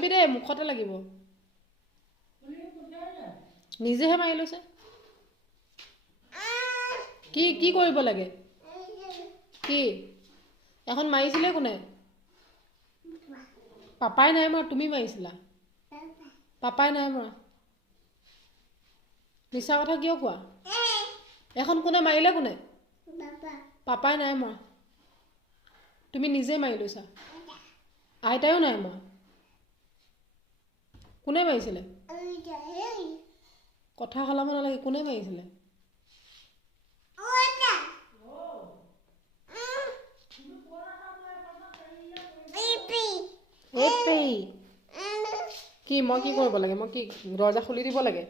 নামাৰিবি দেই, মুখতে লাগিব। নিজেহে মাৰি লৈছে। কি কি কৰিব লাগে? কি এখন মাৰিছিলে কোনে? পাপাই নাই মৰা, তুমি মাৰিছিলা। পাপাই নাই মৰা। মিছা কথা কিয় কোৱা? এখন কোনে মাৰিলে? কোনে? পাপাই নাই মৰা, তুমি নিজে মাৰি লৈছা। আইতাইও নাই মৰা। কোনে মাৰিছিলে? কথা সলাব নালাগে, কোনে মাৰিছিলে? কি মই কি কৰিব লাগে? মই কি দৰজা খুলি দিব লাগে?